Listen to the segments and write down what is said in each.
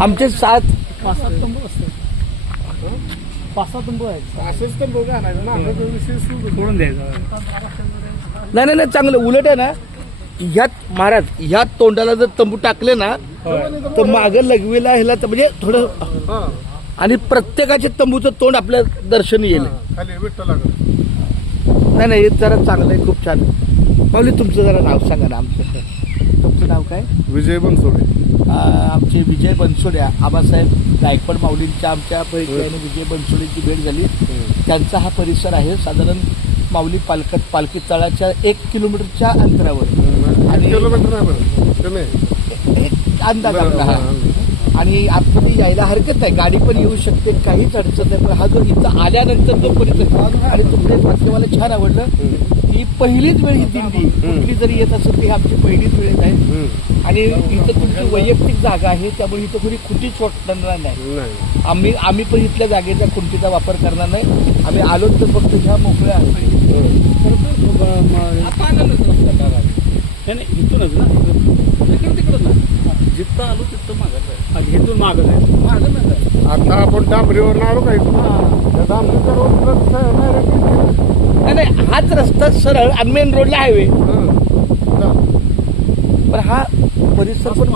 आमचे 7 5-7 तंबू असतात. 5-6 तंबू आहेत. असंच तर बघा ना विषय सोडून द्यायचं. नाही नाही चांगलं. उलट आहे ना, ह्यात महाराज ह्या तोंडाला जर तंबू टाकले ना तर मागं लघवीला ह्याला तर म्हणजे थोडं, आणि प्रत्येकाच्या तंबूचं तोंड आपल्या दर्शन येईल. खाली विठ्ठल लागत. नाही नाही, हे जरा चांगलं आहे, खूप छान. माऊली तुमचं जरा नाव सांगा ना. आमचं तुमचं नाव काय? विजय बनसोडे. आमचे विजय बनसोडे, आबासाहेब गायकवाड माऊलींच्या आमच्या परिचयाने विजय बनसोडेंची भेट झाली. त्यांचा हा परिसर आहे साधारण माऊली पालखी तळाच्या 1 किलोमीटरच्या अंतरावर. आणि किलोमीटर नाही बरं कमी. एक अंदाज आपला हा. आणि आतमध्ये यायला हरकत नाही, गाडी पण येऊ शकते, काहीच अडचण नाही. पण हा जो इथं आल्यानंतर जो परिसर, आणि तुमच्या वाक्य छान आवडलं. ही पहिलीच वेळ ही दिंडी कुठली जरी येत असेल ती आमची पहिलीच वेळ आहे. आणि इथं तुमची वैयक्तिक जागा आहे, त्यामुळे इथं कोणी खुटी चोटणार नाही. आम्ही पण इथल्या जागेचा खुंटीचा वापर करणार नाही. आम्ही आलो तर फक्त ह्या मोकळ्या इथूनच ना, तिकडं ना, जिथं आलो तिथं मागत इथून मागत आहे. आता आपण डांबरीवर आलो का इथून डांबरीचा रोड नाही, हाच रस्ता सरळ आणि मेन रोडला हायवे. पण हा परिसर पण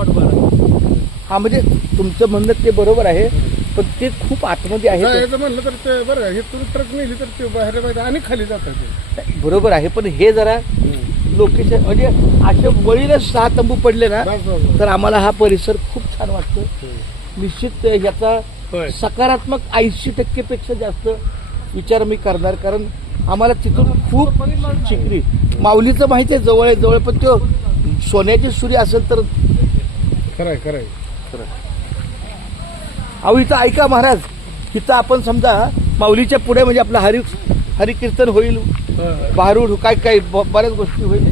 हा म्हणजे तुमचं म्हणणं ते बरोबर आहे, पण ते खूप आतमध्ये आहे. म्हणलं तर ते बरं हे तुम्ही ट्रक नेली तर ते बाहेर आणि खाली जातात. बरोबर आहे, पण हे जरा लोकेशन म्हणजे अशा वळीला 6 तंबू पडले ना तर आम्हाला हा परिसर खूप छान वाटतो. निश्चित याचा सकारात्मक 80% पेक्षा जास्त विचार मी करणार, कारण आम्हाला तिथून खूप चिकरी माऊलीचं माहिती आहे, जवळ आहे जवळ, पण तो सोन्याची सुरी असेल तर खरंय. अहो इथं ऐका महाराज, इथं आपण समजा माऊलीच्या पुढे म्हणजे आपलं हरिकीर्तन होईल, भारूड काय काय बऱ्याच गोष्टी होईल.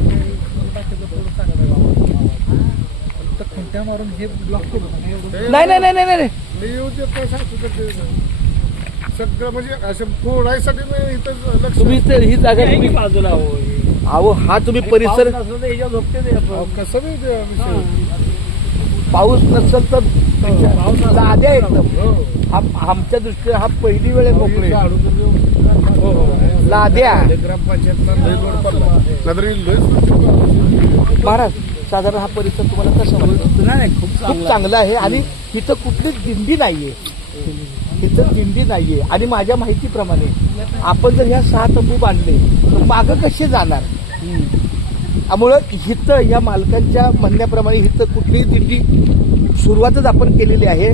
मारून हे ब्लॉक करू. नाही सगळं म्हणजे असं फोडायसाठी इथं तुम्ही तर ही जागा बाजूला अहो हा तुम्ही परिसर कसं विषय पाऊस नसेल तर लाद्या एकदम. आमच्या दृष्टीने हा पहिली वेळ आहे मोकळे लाद्या. महाराज साधारण हा परिसर तुम्हाला कसं वाटतं? खूप चांगला आहे. आणि इथं कुठलीच दिंडी नाहीये, इथं दिंडी नाहीये. आणि माझ्या माहितीप्रमाणे आपण जर ह्या 6 तंबू बांधले तर मागं कसे जाणार? त्यामुळं इथं या मालकांच्या म्हणण्याप्रमाणे इथं कुठलीही दिंडी सुरुवातच आपण केलेली आहे,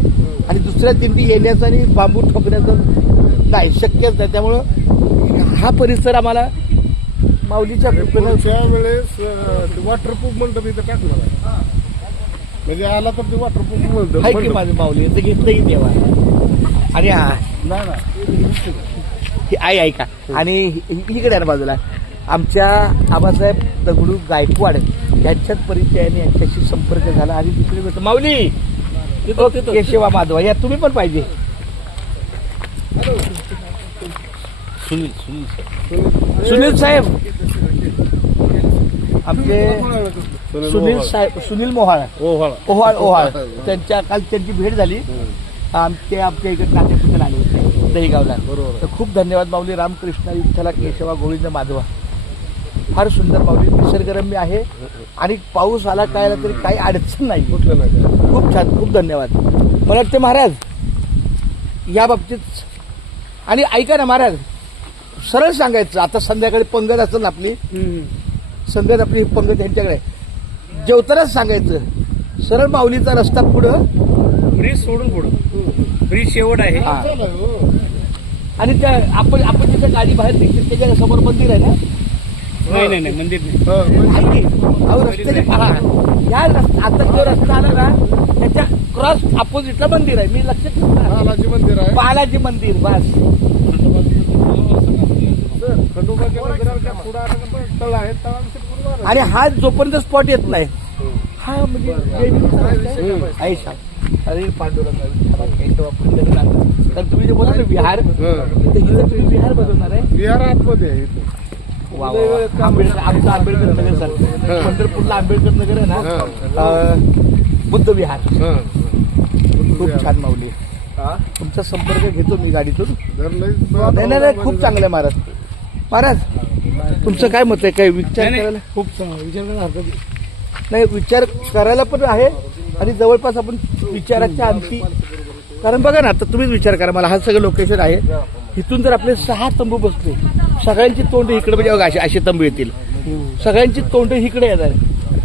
आणि दुसऱ्या दिंडी येण्याचं आणि बांबू ठोकण्याचं नाही, शक्यच नाही. त्यामुळं हा परिसर आम्हाला माऊलीच्या वेळेस वॉटरप्रूफ मंडप इथं टाकणार आहे, म्हणजे आला तर ते वॉटरप्रूफ मंडप आहे की माझं माऊली इथं घेतलं की देवा. आणि आई ऐका, आणि इकडे ना बाजूला आमच्या आबासाहेब दगडू गायकवाड यांच्याच परिचयाने यांच्याशी संपर्क झाला. आणि दुसरी गोष्ट माऊली केशवा माधवा या तुम्ही पण पाहिजे. सुनील साहेब आमचे सुनील मोहाळ ओहाळ त्यांच्या काल त्यांची भेट झाली. ते आमच्या इकडे नातेपुते आले होते दहीगावला. तर खूप धन्यवाद माऊली. रामकृष्ण विठ्ठला केशवा गोविंद माधवा. फार सुंदर माऊली, निसर्गरम्य आहे, आणि पाऊस आला काय आला तरी काही अडचण नाही. खूप छान, खूप धन्यवाद. मला वाटते महाराज या बाबतीत. आणि ऐका ना महाराज, सरळ सांगायचं, आता संध्याकाळी पंगत असेल आपली, संगत आपली पंगत यांच्याकडे जेवतानाच सांगायचं सरळ माऊलीचा रस्ता पुढं, ब्रिज सोडून पुढं ब्रिज शेवट आहे. आणि त्या आपण जिथे गाडी बाहेर निघते त्याच्या समोर मंदिर आहे ना? नाही मंदिर नाही. अहो रस्त्याने पहा, या आता जो रस्ता आला ना त्याच्या क्रॉस अपोजिटला मंदिर आहे. मी लक्षात ठेवणार बालाजी मंदिर आहे. बालाजी मंदिर बस. आणि हा जोपर्यंत स्पॉट येत नाही हा म्हणजे अरे पांडुरंग तर तुम्ही जे बोला ना विहार, तर इथं तुम्ही विहार बनवणार आहे. विहार आतमध्ये आहे आंबेडकर नगर सर, पंढरपूरला आंबेडकर नगर आहे ना, बुद्ध विहार हा. खूप छान माऊली. तुमचा संपर्क घेतो मी गाडीतून. जर लई नाही नाही नाही, खूप चांगलं आहे महाराज. महाराज तुमचं काय मत आहे? काही विचार करायला? खूप विचार करायला हरकत नाही. नाही, विचार करायला पण आहे आणि जवळपास आपण विचाराच्या अंती. कारण बघा ना, आता तुम्हीच विचार करा, मला हा सगळं लोकेशन आहे. इथून जर आपले 6 तंबू बसले, सगळ्यांची तोंड इकडे म्हणजे बघा असे तंबू येतील, सगळ्यांची तोंड इकडे येणार.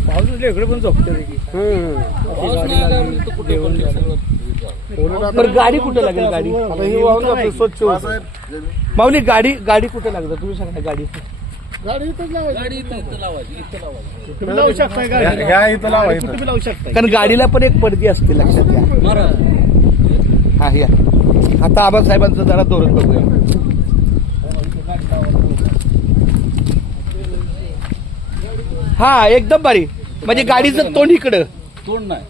पाऊस म्हणजे इकडे पण झोपते पण गाडी कुठे लागेल? गाडी आता ही वाहून जाते स्वच्छ होतं. माऊली, गाडी कुठे लागतं? तुम्ही सांगा गाडी. गाडी इथंच लावायची. गाडी इथं लावायची, इथं लावायची. तुम्ही लावू शकताय ह्या इथं लावायचं. तुम्ही लावू शकता, कारण गाडीला पण एक पडदी असते, लक्षात घ्या. महाराज हा या. आता आबासाहेबांचं जरा धोरण बघूया. हा एकदम भारी. म्हणजे गाडीचं तोंड इकडं, तोंड नाही,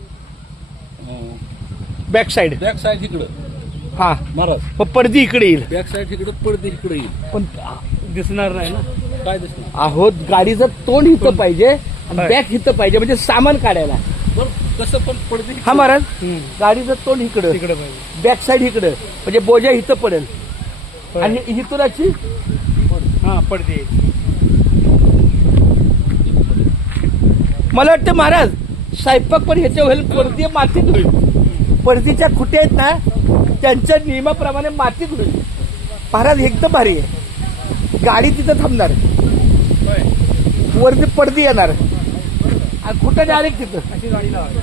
बॅक साईड. बॅक साईड इकडं हा, महाराज. मग पडदी इकडे येईल. बॅक साईड इकडं, पडदे इकडे येईल. पण दिसणार नाही ना. काय दिसणार? आहोत गाडीचं तोंड इथं पाहिजे आणि बॅक इथं पाहिजे, म्हणजे सामान काढायला. बरं, कसं पण पडदे हा महाराज, गाडीचं तोंड इकडं, तिकडे पाहिजे. बॅक साईड इकडं, म्हणजे बोजा इथं पडेल आणि इथून अशी. हा, पडदे. मला वाटतं महाराज स्वयंपाक पण ह्याच्या होईल, पडदी मातीत होईल. पडदीच्या खुट्या आहेत ना, त्यांच्या नियमाप्रमाणे मातीत होईल. महाराज एकदम भारी आहे. गाडी तिथं थांबणार, वरती पडदी येणार आणि खुट्या डायरेक्ट तिथं. अशी गाडी लावायची.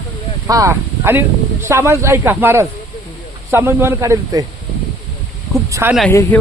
हा, आणि सामान ऐका महाराज, सामान विमान काढेल ते. खूप छान आहे हे.